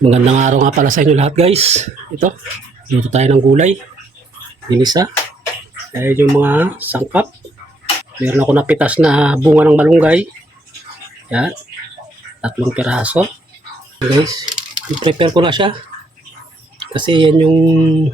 Magandang araw nga pala sa inyo lahat, guys. Ito, luto tayo ng gulay. Ginisa. Ayan yung mga sangkap. Meron ako napitas na bunga ng malunggay. Yan. 3 piraso. Guys, i-prepare ko na siya. Kasi yan yung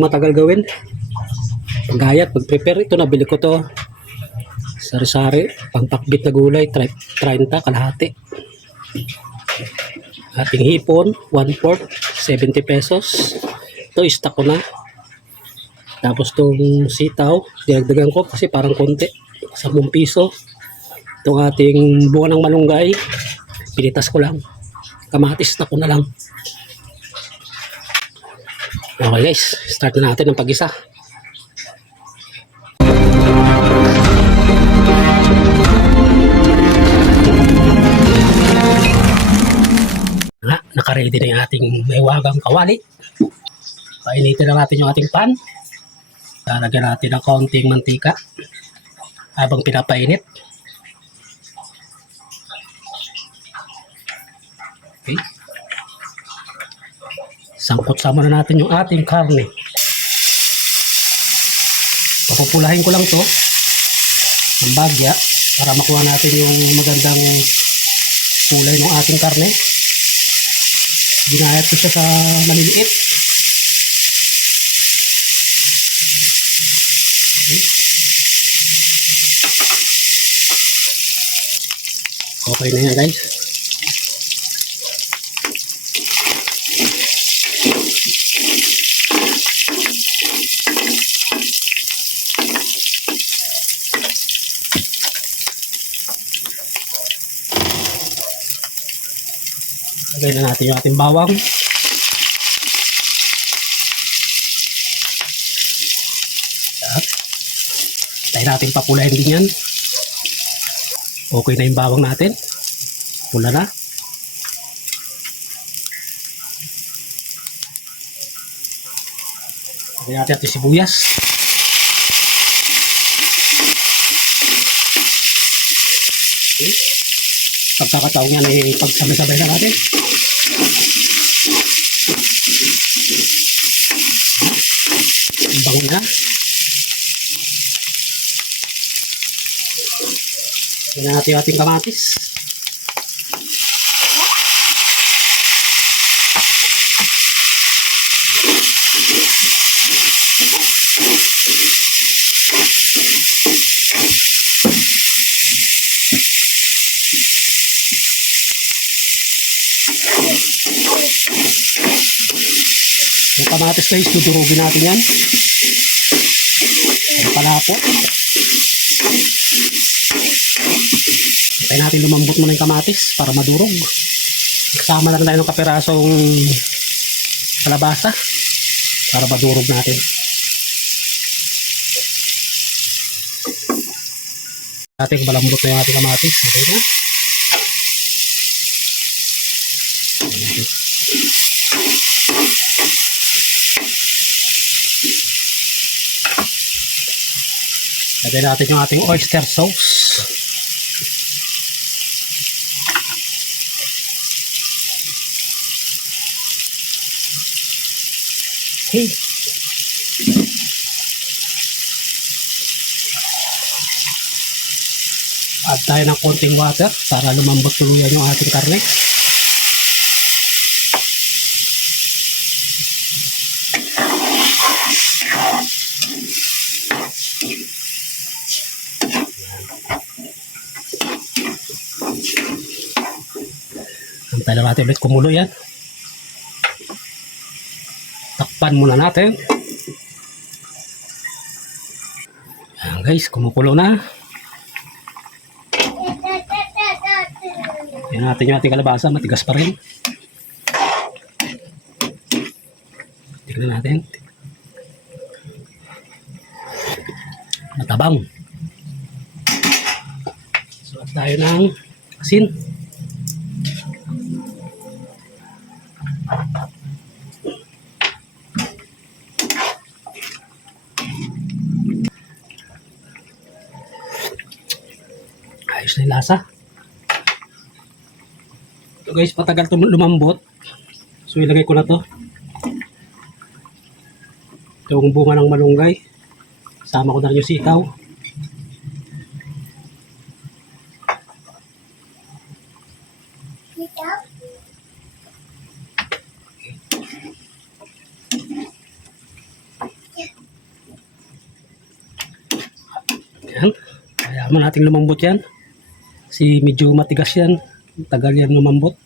matagal gawin. Paggayat, pag-prepare ito, nabili ko to. Sari-sari, pangpakbit na gulay, 30 kalahati. Ating hipon, 1/4, 70 pesos. Ito, stock ko na. Tapos itong sitaw, dinagdagan ko kasi parang konti. 10 piso. Itong ating bunga ng malunggay, pinitas ko lang. Kamatis na ko na lang. Okay guys, start na natin ang pag-isa. Naka-ready na yung ating maywagang kawali. Painitin na natin yung ating pan. Lalagyan natin ng kaunting mantika habang pinapainit. Okay. Sangkot-sama na natin yung ating karne. Papupulahin ko lang to ng bagya para makuha natin yung magandang kulay ng ating karne. Ginayat ko siya sa maliliit. Okay na yan guys. Lagay na natin yung ating bawang. Tayo natin papulahin din yan. Okay na yung bawang natin. Pula na. Lagay natin ating sibuyas. Okay. Pagkakataong yan ay pagsabay-sabay na natin. Ang bango na. Lagyan natin yung ating kamatis. Yung kamatis guys, dudurugin natin yan. Palapot. Hintay natin lumambot muna yung kamatis para madurog. Kasama na rin tayo ng kapirasong kalabasa para madurog natin. Ating malambot na yung ating kamatis. Okay na. Lagay natin yung ating oyster sauce. Okay. Add tayo ng konting water para lumambot tuluyan yung ating karne. Antayin lang natin ulit kumulo yan. Takpan muna natin. Ayan guys, kumukulo na. Ayan natin yung ating kalabasa, matigas pa rin. Tignan natin. Matabang. Sulat tayo ng asin. Ayos na yung lasa. guys, patagal lumambot. So ilagay ko na to. Itong bunga ng malunggay. Sama ko na rin yung sitaw. Yan. Kaya mo nating lumambot yan. Kasi medyo matigas yan. Tagal yan lumambot.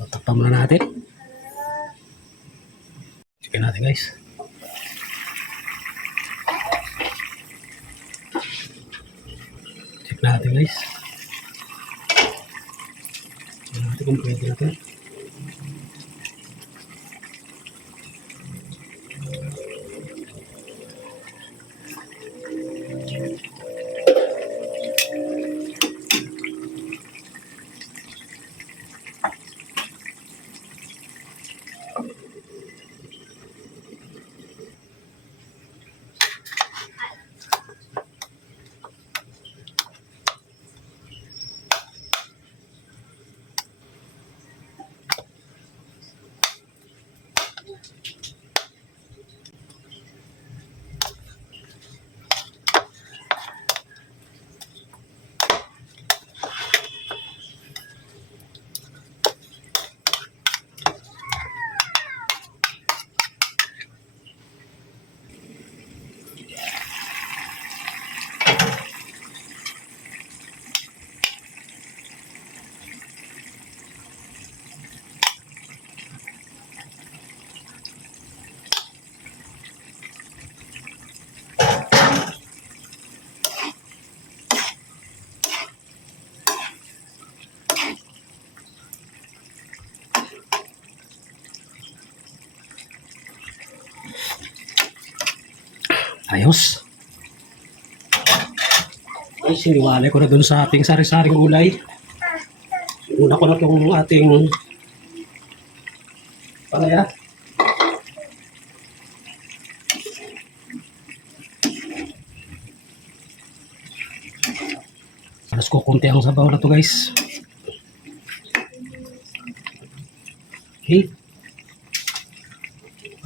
So, takpan muna natin. Check natin guys. Check natin guys. Check natin kung pwede natin. Ayos. Ay, siniwalay ko na dun sa ating sari-saring gulay. Una ko na itong ating palaya. Alas ko konti ang sabaw na to guys. Okay.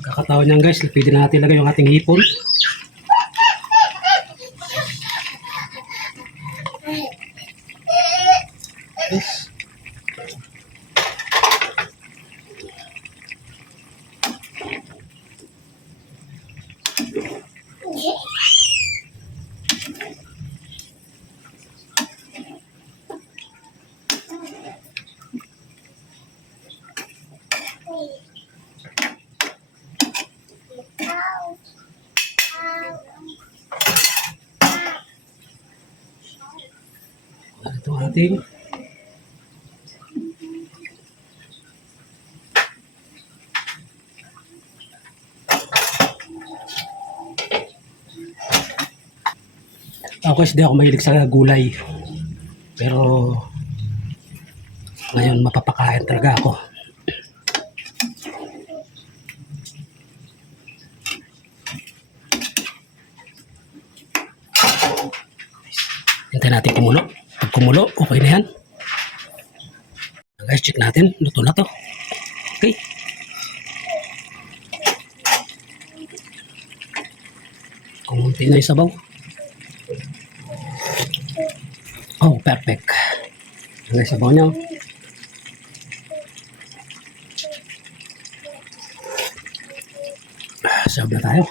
Pagkakataon niyan guys, pwede natin lagay yung ating hipon. Yes. Ito ating kasi di ako mahilig sa gulay. Pero ngayon mapapakain talaga ako. Hintayin natin kumulo. Pag kumulo, okay na yan. Guys, check natin. Luto na to. Okay. Kumunti na yung sabaw. Oh, perfect. Ang sabaw niya. Serve na tayo.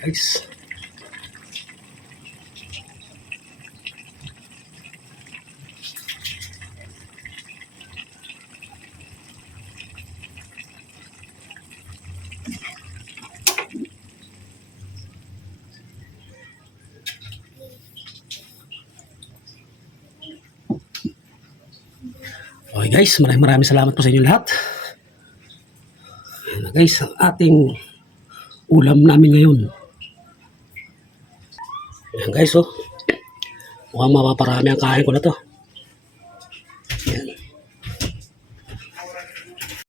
Guys. Okay guys, maraming salamat po sa inyo lahat. Ayan na guys, ang ating ulam namin ngayon. Ayan guys, oh. Mukhang mapaparami ang kain ko na to.